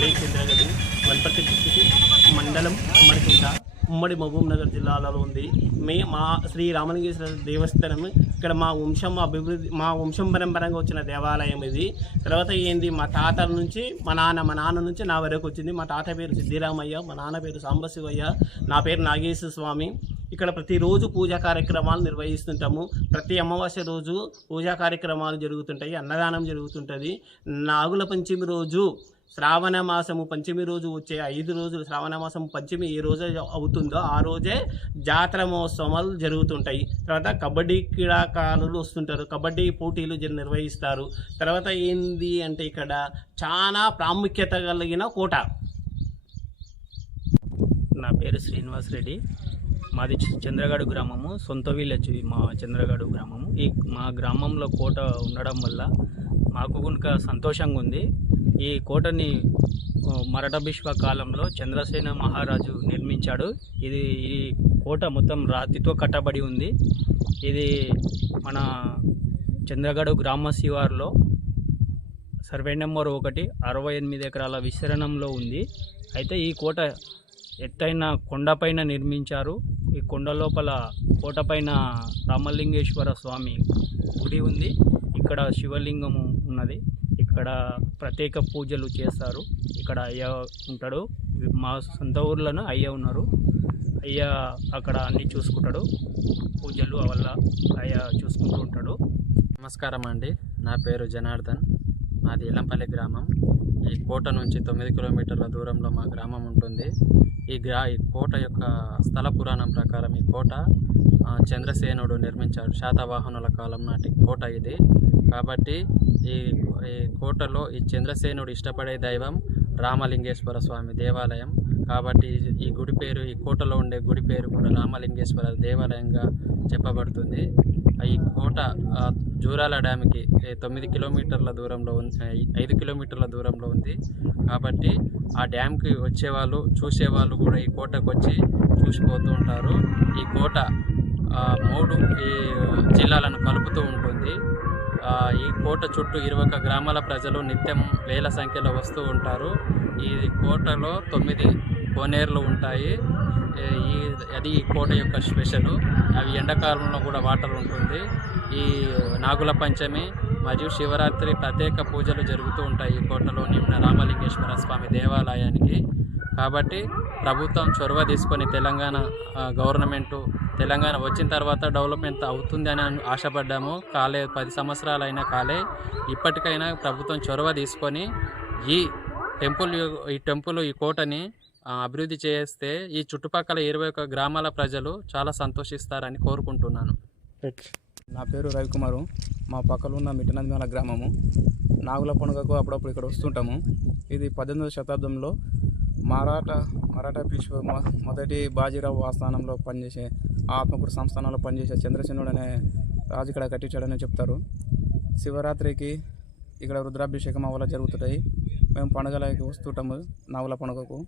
Village చంద్రగడి, Wanaparthy district, మండలం ఉమ్మడికుంట, ఉమ్మడి మహబూబ్ నగర్ జిల్లాలలో ఉంది. మా శ్రీ రామలింగేశ్వర దేవస్థానం ఇక్కడ మా వంశం అభివృద్ధి, మా వంశం పరంపరంగా వచ్చిన దేవాలయం ఇది. తర్వాత ఏంది, మా తాతల నుంచి మా నాన్న నుంచి నా వరకు వచ్చింది. మా తాత పేరు సిద్ధిరామయ్య, మా నాన్న పేరు సాంబశివయ్య, నా పేరు నాగేశ్వర స్వామి. ఇక్కడ ప్రతిరోజు పూజా కార్యక్రమాలు నిర్వహిస్తుంటాము. ప్రతి అమావాస్య రోజు పూజా కార్యక్రమాలు జరుగుతుంటాయి, అన్నదానం జరుగుతుంటుంది. నాగుల పంచమి రోజు, శ్రావణ మాసము పంచమి రోజు వచ్చే 5 రోజులు, శ్రావణ మాసం పంచమి ఏ రోజు అవుతుందో ఆ రోజే జాతర మహోత్సవాలు జరుగుతుంటాయి. తర్వాత కబడ్డీ క్రీడాకారులు వస్తుంటారు, కబడ్డీ పోటీలు నిర్వహిస్తారు. తర్వాత ఏంది అంటే ఇక్కడ చాలా ప్రాముఖ్యత కలిగిన కోట. నా పేరు శ్రీనివాస్ రెడ్డి, మాది చంద్రగడు గ్రామము, సొంత విలేజ్ మా చంద్రగడు గ్రామము. మా గ్రామంలో కోట ఉండడం వల్ల మాకు కనుక సంతోషంగా ఉంది. ఈ కోటని మరాఠా భీష్మ కాలంలో చంద్రసేన మహారాజు నిర్మించాడు. ఈ కోట మొత్తం రాతితో కట్టబడి ఉంది. ఇది మన చంద్రగడు గ్రామ శివారులో సర్వే నెంబర్ 1 68 ఎకరాల విస్తీర్ణంలో ఉంది. అయితే ఈ కోట ఎత్తైన కొండపైన నిర్మించారు. ఈ కొండ లోపల కోటపైన రామలింగేశ్వర స్వామి గుడి ఉంది. ఇక్కడ శివలింగము ఉన్నది. ఇక్కడ ప్రత్యేక పూజలు చేస్తారు. ఇక్కడ అయ్య ఉంటాడు. మా సొంత ఊర్లోనూ అయ్య ఉన్నారు. అయ్య అక్కడ అన్నీ చూసుకుంటాడు. పూజలు వల్ల అయ్య చూసుకుంటూ ఉంటాడు. నమస్కారం అండి, నా పేరు జనార్దన్, మాది ఇల్లంపల్లి గ్రామం. ఈ కోట నుంచి 9 కిలోమీటర్ల దూరంలో మా గ్రామం ఉంటుంది. ఈ కోట యొక్క స్థల పురాణం ప్రకారం ఈ కోట చంద్రసేనుడు నిర్మించాడు. శాతవాహనుల కాలం నాటి కోట ఇది. కాబట్టి ఈ కోటలో ఈ చంద్రసేనుడు ఇష్టపడే దైవం రామలింగేశ్వర స్వామి దేవాలయం. కాబట్టి ఈ గుడి పేరు, ఈ కోటలో ఉండే గుడి పేరు కూడా రామలింగేశ్వర దేవాలయంగా చెప్పబడుతుంది. ఈ కోట జూరాల డ్యామ్కి 9 కిలోమీటర్ల దూరంలో ఉంది, 5 కిలోమీటర్ల దూరంలో ఉంది. కాబట్టి ఆ డ్యామ్కి వచ్చేవాళ్ళు, చూసేవాళ్ళు కూడా ఈ కోటకు వచ్చి చూసిపోతూ ఉంటారు. ఈ కోట 3 జిల్లాలను కలుపుతూ ఉంటుంది. ఈ కోట చుట్టూ 21 గ్రామాల ప్రజలు నిత్యం వేల సంఖ్యలో వస్తూ ఉంటారు. ఈ కోటలో 9 కోనేరులు ఉంటాయి. అది ఈ కోట యొక్క స్పెషల్. అవి ఎండాకాలంలో కూడా వాటర్ ఉంటుంది. ఈ నాగుల పంచమి మరియు శివరాత్రి ప్రత్యేక పూజలు జరుగుతూ ఉంటాయి ఈ కోటలోని ఉన్న రామలింగేశ్వర స్వామి దేవాలయానికి. కాబట్టి ప్రభుత్వం చొరవ తీసుకొని గవర్నమెంటు తెలంగాణ వచ్చిన తర్వాత డెవలప్మెంట్ అవుతుంది అని ఆశపడ్డాము. 10 సంవత్సరాలైనా కాలే. ఇప్పటికైనా ప్రభుత్వం చొరవ తీసుకొని ఈ టెంపుల్ ఈ కోటని అభివృద్ధి చేస్తే ఈ చుట్టుపక్కల 21 గ్రామాల ప్రజలు చాలా సంతోషిస్తారని కోరుకుంటున్నాను. నా పేరు రవికుమారు, మా పక్కన ఉన్న మిట్టనందిమల గ్రామము. నాగుల పండుగకు అప్పుడప్పుడు ఇక్కడ వస్తుంటాము. ఇది 18వ శతాబ్దంలో మరాఠా భీష్మ మొదటి బాజీరావు ఆస్థానంలో పనిచేసే, ఆత్మకూరు సంస్థానంలో పనిచేసే చంద్రసేనుడు అనే రాజు ఇక్కడ కట్టించాడని చెప్తారు. శివరాత్రికి ఇక్కడ రుద్రాభిషేకం వల్ల జరుగుతుంటాయి. మేము పండుగలకి వస్తుంటాము నాగుల పండుగకు.